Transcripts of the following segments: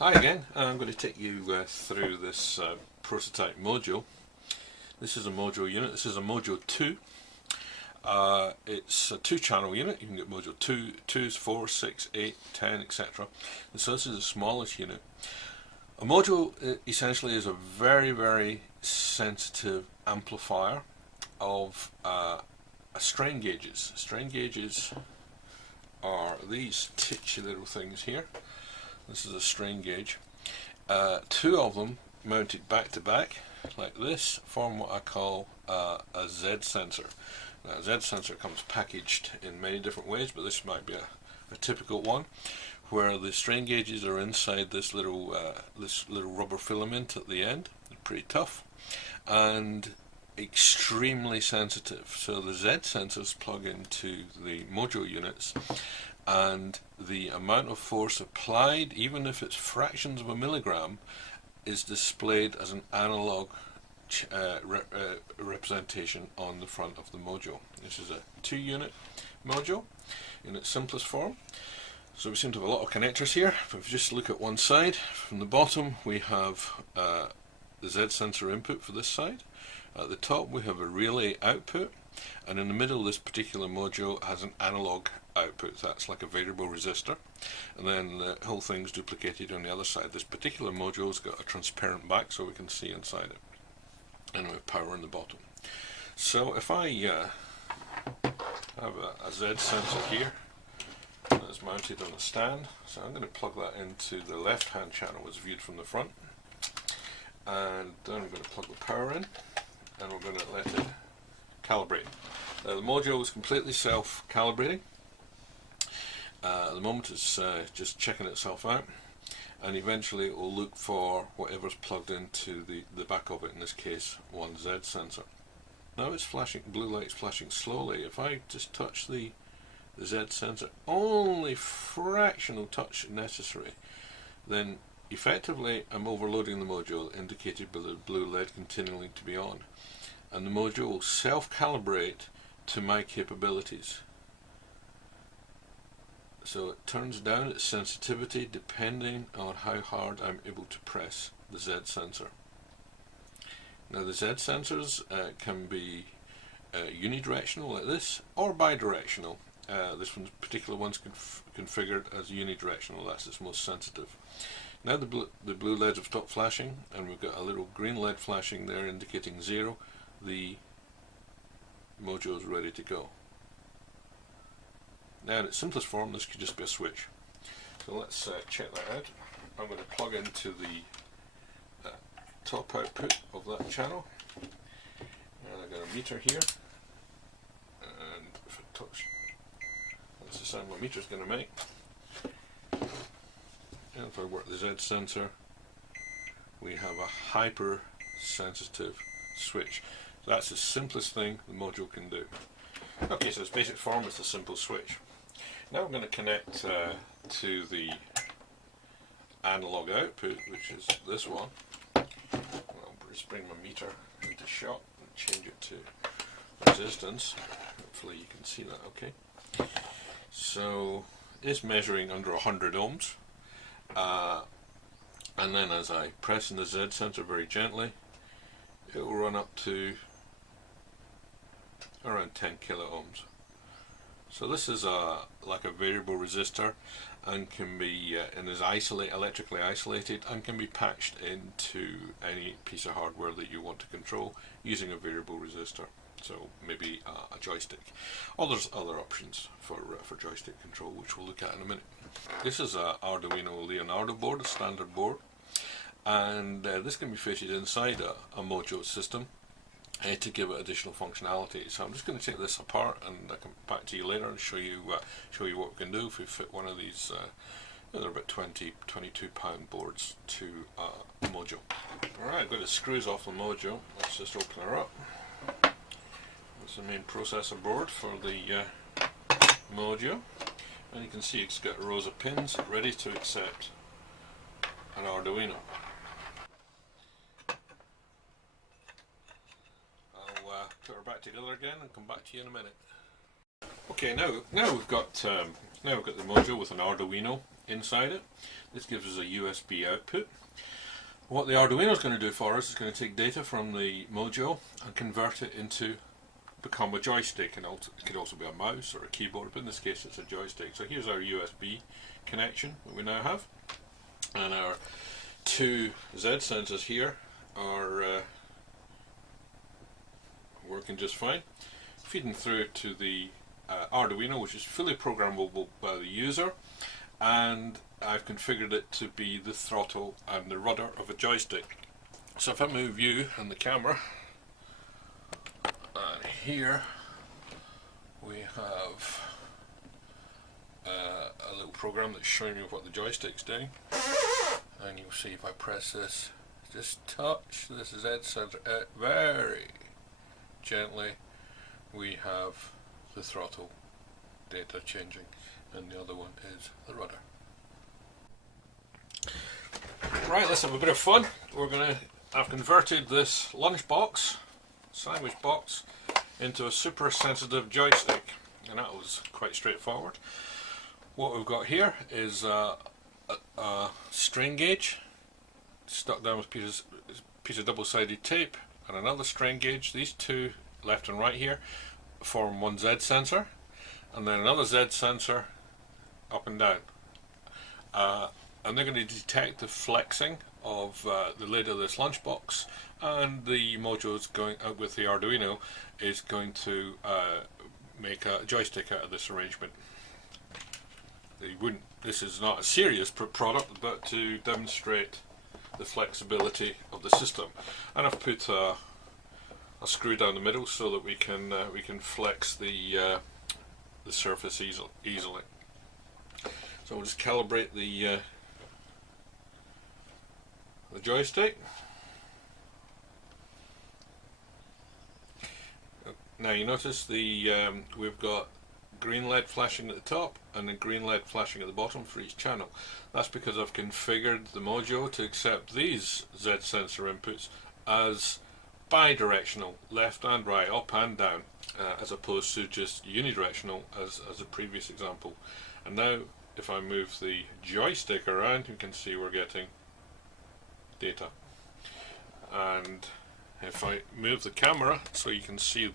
Hi again, I'm going to take you through this prototype MoJo. This is a MoJo unit. This is a MoJo 2. It's a 2-channel unit. You can get MoJo 2s, 4, 6, 8, 10, etc. And so this is the smallest unit. A MoJo essentially is a very sensitive amplifier of strain gauges. Strain gauges are these titchy little things here. This is a strain gauge. Two of them mounted back to back like this form what I call a Z sensor. Now, a Z sensor comes packaged in many different ways, but this might be a typical one, where the strain gauges are inside this little rubber filament at the end. They're pretty tough and extremely sensitive. So the Z sensors plug into the MoJo units, and the amount of force applied, even if it's fractions of a milligram, is displayed as an analog representation on the front of the MoJo. This is a 2-unit MoJo in its simplest form. So we seem to have a lot of connectors here. If we just look at one side, from the bottom we have the Z sensor input for this side. At the top we have a relay output, and in the middle this particular MoJo has an analog output. That's like a variable resistor, and then the whole thing's duplicated on the other side. This particular MoJo's got a transparent back so we can see inside it, and we have power in the bottom. So if I have a Z sensor here that's mounted on a stand, so I'm going to plug that into the left hand channel as viewed from the front, and then I'm going to plug the power in, and we're going to let it calibrate. The MoJo is completely self-calibrating. At the moment it's just checking itself out, and eventually it will look for whatever's plugged into the back of it, in this case one Z sensor. Now it's flashing, blue light's flashing slowly. If I just touch the Z sensor, only fractional touch necessary, then effectively I'm overloading the MoJo, indicated by the blue LED continuing to be on, and the MoJo will self-calibrate to my capabilities. So it turns down its sensitivity depending on how hard I'm able to press the Z sensor. Now the Z sensors can be unidirectional like this, or bidirectional. This particular one's configured as unidirectional. That's its most sensitive. Now the blue LEDs have stopped flashing, and we've got a little green LED flashing there indicating 0. The MoJo is ready to go. Now in its simplest form this could just be a switch. So let's check that out. I'm going to plug into the top output of that channel, and I've got a meter here, and if I touch, that's the sound my meter is going to make. And if I work the Z sensor, we have a hyper sensitive switch. So that's the simplest thing the MoJo can do. Okay, so its basic form is a simple switch. Now we're going to connect to the analog output, which is this one. I'll just bring my meter into shot and change it to resistance. Hopefully you can see that okay. So it's measuring under 100 ohms, and then as I press in the Z sensor very gently, it will run up to around 10 kilo ohms. So this is like a variable resistor, and can be and is electrically isolated, and can be patched into any piece of hardware that you want to control using a variable resistor. So maybe a joystick. Or there's other options for joystick control, which we'll look at in a minute. This is a Arduino Leonardo board, a standard board, and this can be fitted inside a MoJo system to give it additional functionality. So I'm just going to take this apart, and I'll come back to you later and show you what we can do if we fit one of these. They're about 22 pound boards to a MoJo. Alright, I've got the screws off the MoJo. Let's just open her up. That's the main processor board for the MoJo, and you can see it's got rows of pins ready to accept an Arduino. I'll put her back together again and come back to you in a minute. Okay, now we've got the MoJo with an Arduino inside it. This gives us a USB output. What the Arduino is going to do for us is going to take data from the MoJo and convert it into become a joystick, and it could also be a mouse or a keyboard, but in this case it's a joystick. So here's our USB connection that we now have, and our two Z sensors here are working just fine, feeding through to the Arduino, which is fully programmable by the user, and I've configured it to be the throttle and the rudder of a joystick. So if I move you and the camera, and here we have a little program that's showing me what the joystick's doing, and you'll see if I press this, just touch this Z sensor very gently, we have the throttle data changing, and the other one is the rudder. Right, let's have a bit of fun. I've converted this lunchbox, sandwich box, into a super sensitive joystick, and that was quite straightforward. What we've got here is a strain gauge stuck down with a piece of double-sided tape, and another strain gauge. These two left and right here form one Z sensor, and then another Z sensor up and down, and they're going to detect the flexing of the lid of this lunchbox, and the MoJo is going out with the Arduino is going to make a joystick out of this arrangement. This is not a serious product, but to demonstrate the flexibility of the system, and I've put a screw down the middle so that we can flex the surface easily. So we'll just calibrate the joystick. Now you notice we've got green LED flashing at the top and then green LED flashing at the bottom for each channel. That's because I've configured the MoJo to accept these Z sensor inputs as bi-directional, left and right, up and down, as opposed to just unidirectional as a previous example. And now if I move the joystick around, you can see we're getting data. And if I move the camera so you can see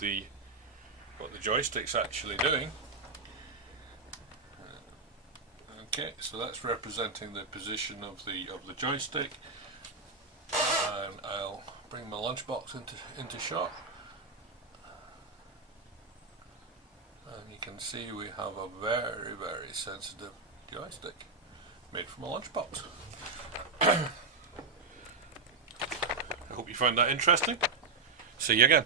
what the joystick's actually doing. Okay, so that's representing the position of the joystick, and I'll bring my lunchbox into shot, and you can see we have a very, very sensitive joystick made from a lunchbox. I hope you found that interesting. See you again.